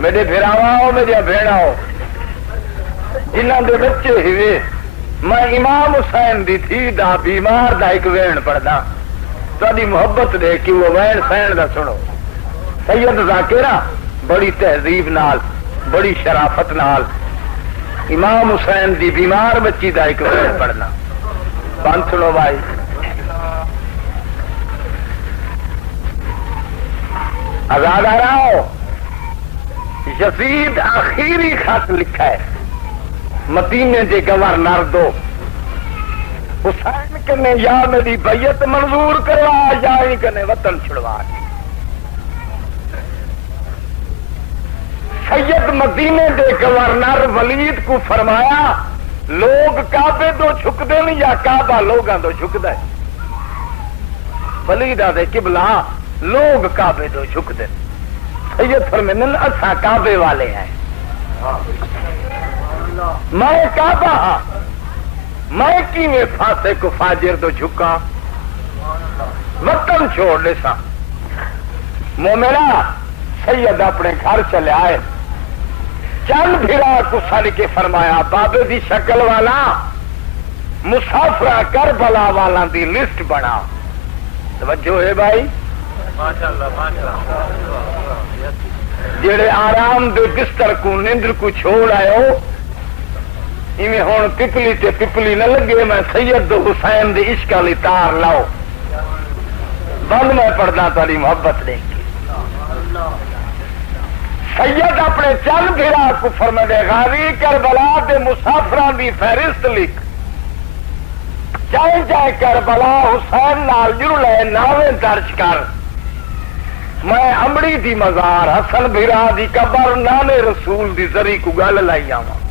میرے پھراوا میرے بھیڑاؤ جنہوں دے بچے ہوئے میں امام حسین دی تھی دا بیمار دا ایک وین پڑھنا تاری محبت دے کہ وہ وین سین دا سنو سید ذاکرہ بڑی تہذیب نال بڑی شرافت نال امام حسین دی بیمار بچی دا ایک وین پڑھنا بند سنو بھائی آزاد آ رہا ہو یزید آخری خط لکھا ہے مدینے کے گورنر دو حسین کنے یا میری بیعت منظور کروا یا ہی کنے وطن چھڑوا سید مدینے کے گورنر ولید کو فرمایا لوگ کعبے تو جھکتے ہیں یا کعبہ لوگوں تو جھکتا ہے ولید آدھے قبلہ لوگ کعبے تو جھکتے ہیں سید فرمایا اساں کعبے والے ہیں میں کعبہ ہاں میں کیویں فاسے کو فاجر تو جھکا وطن چھوڑ لے سا مومنا سید اپنے گھر چلے آئے چند بھیڑا کو سڑ کے فرمایا بابے دی شکل والا مسافرہ کربلا والا دی لسٹ بنا توجہ ہے بھائی جڑے آرام دے بستر کو نیندر کو چھوڑ آئے ہو ایویں ہوں پپلی تے پپلی نہ لگے میں سید دو حسین دے عشق والی تار لاؤ بند میں پڑھنا تاری محبت دیکھ کے سید اپنے چل پھرا کو فرمائے غازی کربلا دے مسافران دی فہرست لکھ چاہے چاہے کربلا حسین نال جڑ لے ناویں درج کر میں امڑی دی مزار حسن بھیرا دی قبر نانے رسول دی ذری کو گل لائی آواں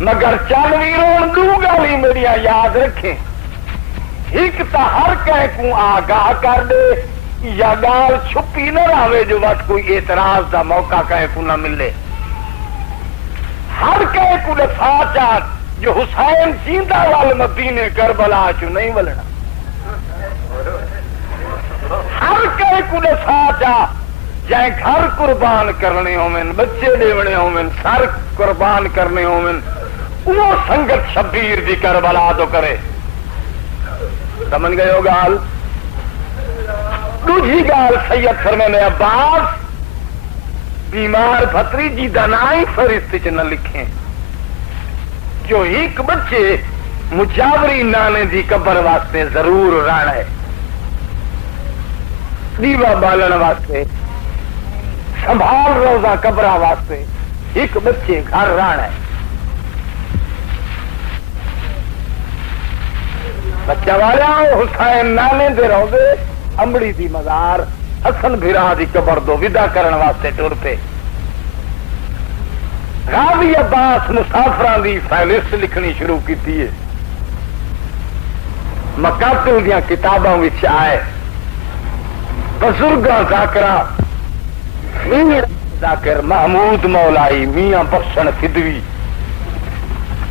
مگر چل ویرون دو گالی میری یاد رکھیں ایک تا ہر کہیں کو آگاہ کر دے یا گال چھپی نہ رہے جو وقت کوئی اعتراض دا موقع کہیں کو نہ ملے ہر کہیں کو دفاع چاہت جو حسین جیندہ وال مدینے کربلا چو نہیں ولنا ہر کہیں کو دفاع چاہت جائیں گھر قربان کرنے ہومن بچے دیونے ہومن سر قربان کرنے ہومن وہ سنگت شبیر دی کربلا تو کرے سمجھ گئے ہو گال دوسری گال سید فرمانے عباس بیمار بھتریجی دا نائی فرشتے چ نہ لکھیں جو ایک بچے مجاوری نانے دی قبر واسطے ضرور رانا ہے دیوا بالن واسطے سنبھال روزہ قبرہ واسطے ایک بچے گھر رانا ہے بچہ والا حسین نانے دے روزے امڑی دی مزار حسن بھیرا دی قبر دو ودا کرن واسطے ٹر پے غازی عباس مسافران دی فہرست لکھنی شروع کیتی ہے مکاتب دیاں کتاباں وچ آئے بزرگاں ذاکرہ ذاکر محمود مولائی میاں بخشن فدوی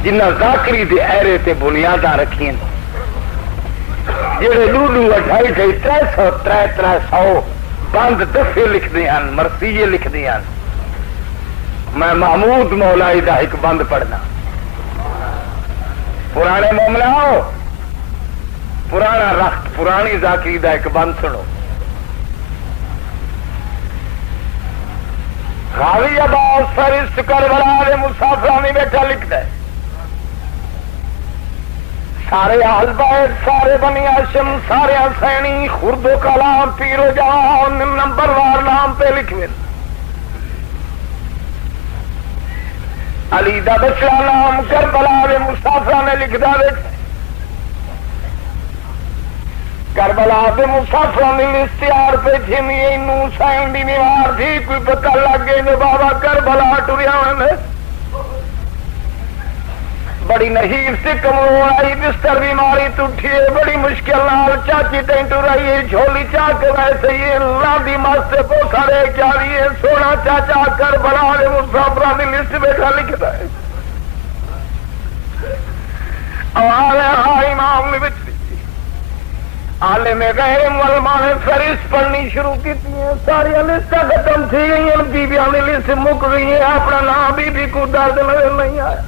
جنہ ذاکری دے ایرے تے بنیاداں رکھیں جڑے لولو 250-300 بند دفے لکھتے ہیں مرثیے لکھتے ہیں میں محمود مولائی دا ایک بند پڑھنا پرانے مومناؤ پرانا رخت پرانی ذاکری دا ایک بند سنو غازی عباس فرشت کربلا دے مسافرانی بیٹھا لکھتا ہے سارے اہل بیت سارے بنی ہاشم سارے حسینی خرد و کلام پیر و جوان نمبر وار نام پہ لکھوے علی دا بچڑا نام کربلا دے مسافران نے لکھ دا دیکھ کربلا دے مسافران نے اشتہار پہ جھمی انو حسین دی بیمار تھی کوئی پتہ لگ گئے جو بابا کربلا ٹریا ہونے بڑی نحیف سے کمزور آئی بستر بیماری ٹوٹی ہے بڑی مشکل نال چاچی ٹینٹو رہی ہے جھولی چاہ کے ویسے ہی اللہ دی ماستے پوکھا رہے کیا رہی ہے سونا چاچا کر بلا رہے مسافران دی لسٹ بیٹھا لکھتا ہے آوال ہاں امام نے بچ عالم غیر علماء نے فہرست پڑھنی شروع کی ساری لسٹ ختم تھی گئی ہیں بیبیاں کی لسٹ مک گئی ہے اپنا نام بی بی کو درد نظر نہیں آیا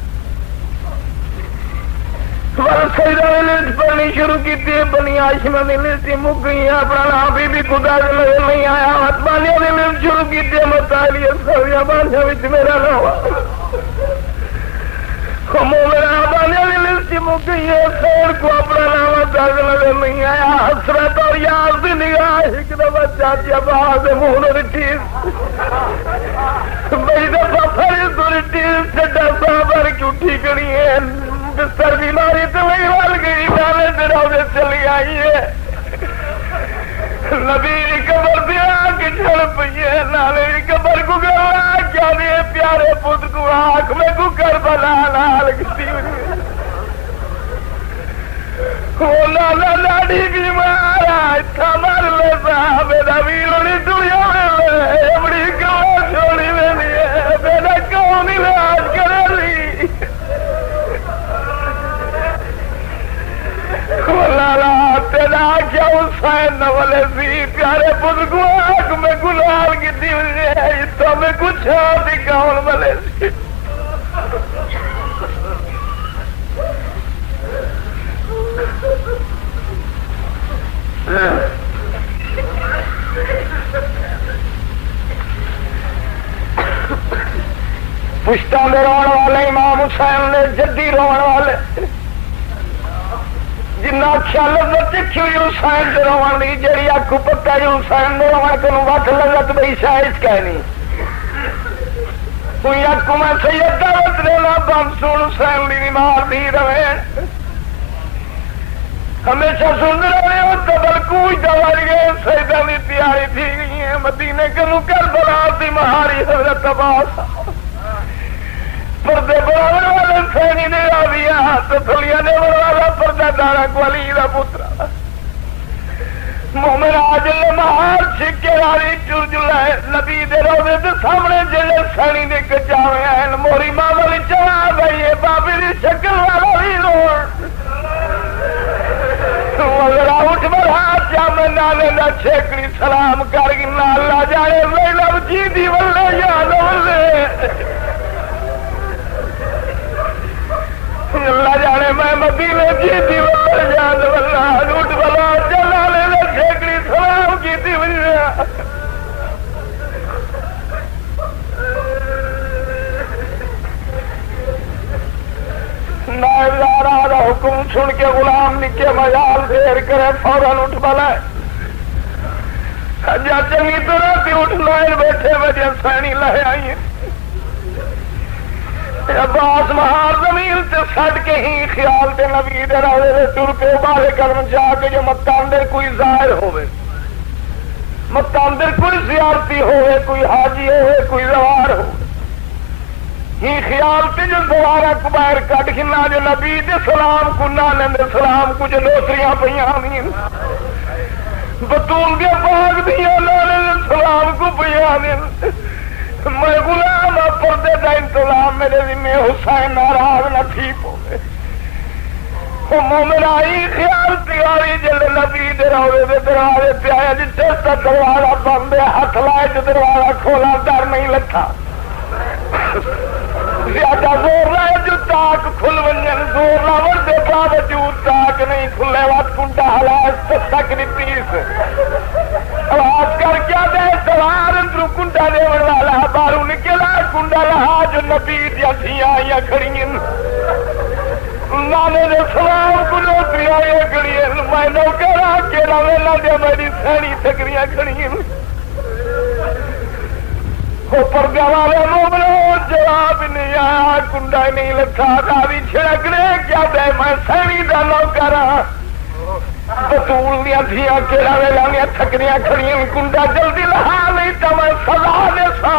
سیدہ نے لسٹ پڑھنی شروع کی بنی آشما کی لسٹ مک گئی ہے اپنا نام بی بی کو درد نظر نہیں آیا متبانیاں کی لسٹ شروع کی متالیہ سویا بانیاں وچ میرا نام لسٹ مک گئی ہے سور کو اپنا نام درد نظر نہیں آیا حسرت اور یاد کی نگاہ ایک دفعہ چاچی اباس منہ رٹی بڑی دفعہ فرض رٹی چڈا صاحب کی اٹھی کری ہے بستر بیماری تو نہیں بل گئی نالے دروازے چلی آئی ہے نبی قبر دیا کہ چل پی ہے نالے قبر کو گلا کیا دے پیارے پت کو آنکھ میں کو کر بلا لال کسی لالا لاڈی بیمار اتنا مر لے صاحب میرا ویلڑی دنیا میں بڑی گوا چھوڑی لینی ہے میرا کون علاج کرے لی لالا تیرا کیا حسین والے سی پیارے پت کو آنکھ میں گلال کی دی تو میں کچھ آتی کون والے سی پشتوں میں رونے والے امام حسین نے جدی رونے والے جنہ خیال چکھی ہوئی حسین سے روان دی جی اک پکا جی حسین نے روان تین وقت لگت بھائی شاید کہنی کوئی اک میں سید دعوت دینا بم سن حسین بھی بیمار دی رہے ہمیشہ سن رہے ہو تبل کوئی دوائی گئے سیدہ بھی تیاری تھی گئی ہیں مدینے کے نکر بلاد دی مہاری حضرت عباس پردے بڑھانے والے سینی نے آ دیا تو تھلیاں نے بڑھانا پردہ دارا کولی دا پترا مومن آجل مہار چھکے راری چرجلے نبی دے روزے دے سامنے جلے سینی نے کچاوے ہیں موری ماملی چلا گئی ہے بابی دی شکل والا بھی روڑ اٹھ بڑھا چا میں نانے نہ چھیکڑی سلام کر گنا اللہ جانے زینب جی دی ولے یاد ولے اللہ جانے میں مدینے جی دی ولے یاد ولہ اٹھ بڑھا چا نانے نہ چھیکڑی سلام کی دی ولے نائبدار حکم سن کے غلام نکے مجال پھیر کرے فوراً اٹھ بلا جا چنگی طرح سے اٹھ لائن بیٹھے وجہ سینی لے آئی عباس مہار زمین سے سٹ کے ہی خیال دے نبی دے روزے دے ٹر کے ابالے کرن جا کے جو مکہ اندر کوئی ظاہر ہوئے مکہ اندر کوئی زیارتی ہوئے کوئی حاجی ہوئے کوئی زوار ہوئے ہی خیال تے جو دوارا کبائر کٹ کھنا جو نبی دے سلام کو نانے دے سلام کو جو نوسریاں پہیاں آمین بطول دے باغ دیا نانے دے سلام کو پہیاں آمین میں غلام پردے دا انتظام میرے ذمہ حسین ناراض نہ تھی پوے مومن آئی خیال تیاری جلے نبی دے روزے دے دروازے پہ آیا جتے تا دروازہ بندے ہاتھ لائے جو دروازہ کھولا در نہیں لکھا زیادہ زور لائے جو تاک کھل ونجن زور لاور دے باوجود تاک نہیں کھلے وقت کنڈا حلاس تک نیتیس آواز کر کیا دے سوار اندرو کنڈا دے والا بارو نکلا کنڈا رہا جو نبی دیا دھیاں یا کھڑین نانے دے سلام کو نوکری آئے کھڑین میں نوکرا کیرا ویلا دے میری سینی تکریاں کھڑین پردے والے مومنو جواب نہیں آیا کنڈا نہیں لکھا داری چھڑکنے کیا دے میں سینی دا نوکرا بطول دیا دھیاں کیڑا ویلا دیا تھکریاں کھڑیاں کنڈا جلدی لہا نہیں تو میں سزا دے سا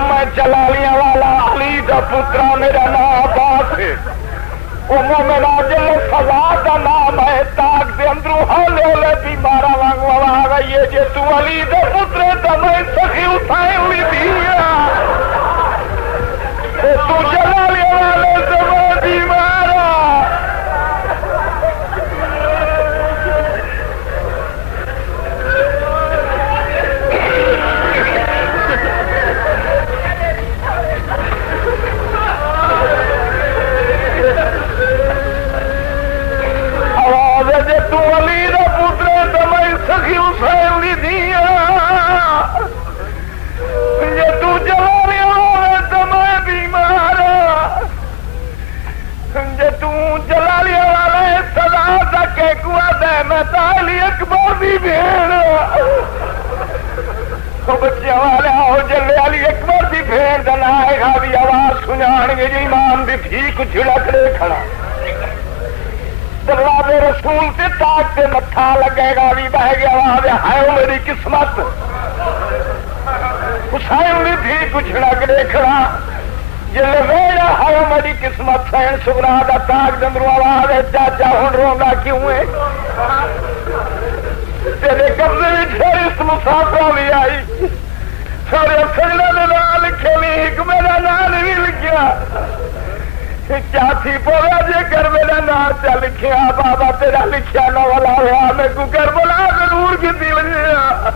میں جلالیاں والا علی دا پترا میرا نام عباس ہے وہ مومن آجل سزا دا نام ہے تاک دے اندرو ہولے ہولے بیمارا وانگو آ گئی ہے جے تو علی دا پترے دا میں سخی اٹھائے ہوئی دیا تو جلالیاں والے سے میں بیمارا ہے میں علی اکبر دی بھیڑ بچیاں والے آؤ جلے علی اکبر دی بھیڑ کا نا ہے بھی آواز سنان گے جی امام دی تھی کچھ جھڑکڑے کھڑا دروازے رسول سے تاج سے متھا لگے گا بھی بہ گیا آواز ہے میری قسمت حسین بھی تھی کچھ جھڑکڑے کھڑا جلے ویڑا ہے میری قسمت سین سگرا دا تاج دندرو آواز ہے چاچا ہوں روندا کیوں ہے تیرے قبضے میں اس مسافر بھی آئی سارے سجنا نے نام لکھے نہیں ایک میرا نام نہیں لکھیا کیا تھی پویا جی کر میرا نام چا لکھیا بابا تیرا لکھیا نہ والا ہوا میں کو کر بولا ضرور کی وجہ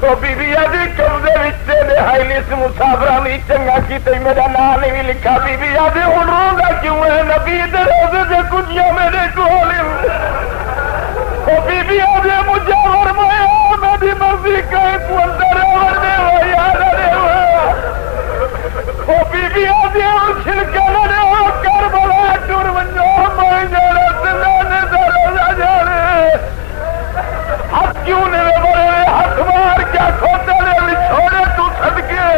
تو بی جی قبضے میں اس مسافر نہیں چنگا کی میرا نام نہیں لکھا بی جی ہوں روندا کیوں ہے نبی دے روزے سے کچھ میرے کو بی بی آدھے مجھے ورمایا میری مرضی کہیں تو اندر ورنے ہو یاد رہے ہو بی بی آدھے اور چھلکے لڑے ہو کربلا ٹور ونجو میں جانے سنانے دروزہ جانے ہاتھ کیوں نہیں بڑے ہاتھ مار کیا کھوتے نے چھوڑے تو صدقے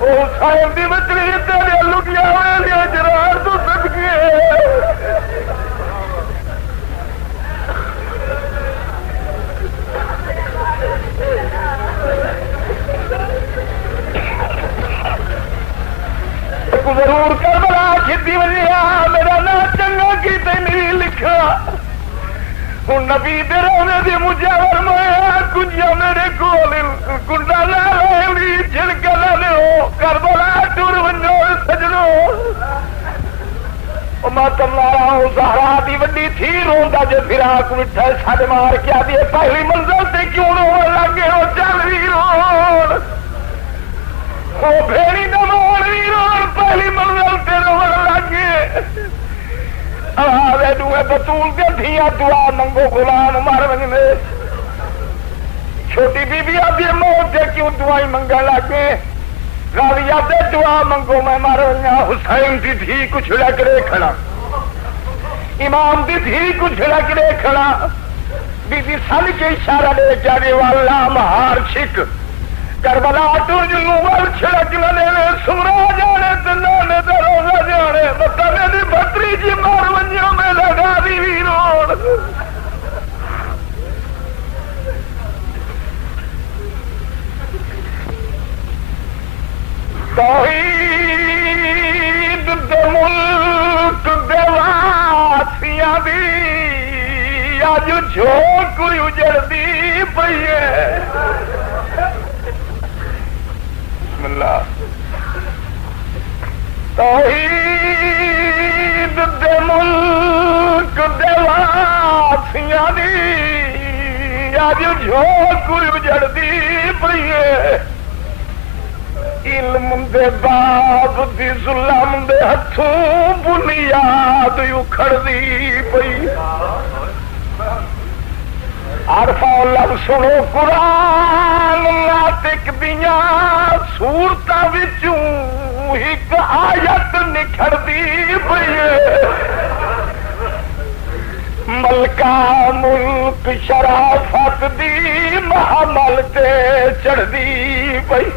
وہ حسین دی مچلی تیرے لگیا ہوئے لیا جرار تو صدقے ضرور کر بلا کھیتی وجہ میرا نام چنگا کی نہیں لکھا ہوں نبی دے رونے دی مجھے ورمایا کنجا میرے کو کنڈا لی چھلکا لے ہو کر بلا ٹور ونجو سجنو ماتم لا رہا ہوں زہرا دی وڈی تھی روندا جو فراق مٹھا سڈ مار کیا دی پہلی منزل سے کیوں رو لگے ہو چل بھی رو وہ بھیڑی نہ موڑ بھی رو پہلی منزل سے رو لگے آوازیں دوے بطول کے دھیاں دعا منگو غلام مر وجنے چھوٹی بی بی آدھی موت دے کیوں دعائی منگا لگے راوی آدھے دعا منگو میں مر وجنا حسین دی دھی کچھ لگڑے کھڑا امام دی دھی کچھ لگڑے کھڑا بی بی سن کے اشارہ دے جانے والا مہار شک کربلا تو جنوں ول چھڑک لے سورا جانے دلانے تے روزہ جانے متا میری بھتری جی مار ونجو میں لگا دی ویرون توحید دے ملک دے واسیاں دی اج جھوک اجڑدی پئی ہے بسم اللہ توحید دے ملک دے واسیاں دی اج جھوک اجڑدی پئی ہے علم دے باب دی ظلم دے ہتھوں بنیاد اکھڑدی پئی عرفا لب سنو قرآن ناطق دیاں صورتاں وچوں ایک آیت نکھڑدی پئی ملکہ ملک شرافت دی محمل تے چڑھدی پئی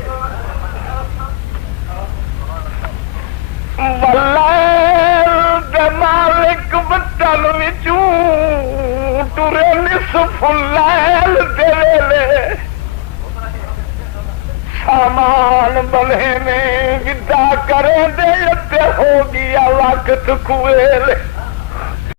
واللیل دے مالک بٹن وچوں ٹرے نصف اللیل دے ویلے سامان بلے میں ودا کریں دے تے ہو گیا وقت کوئلے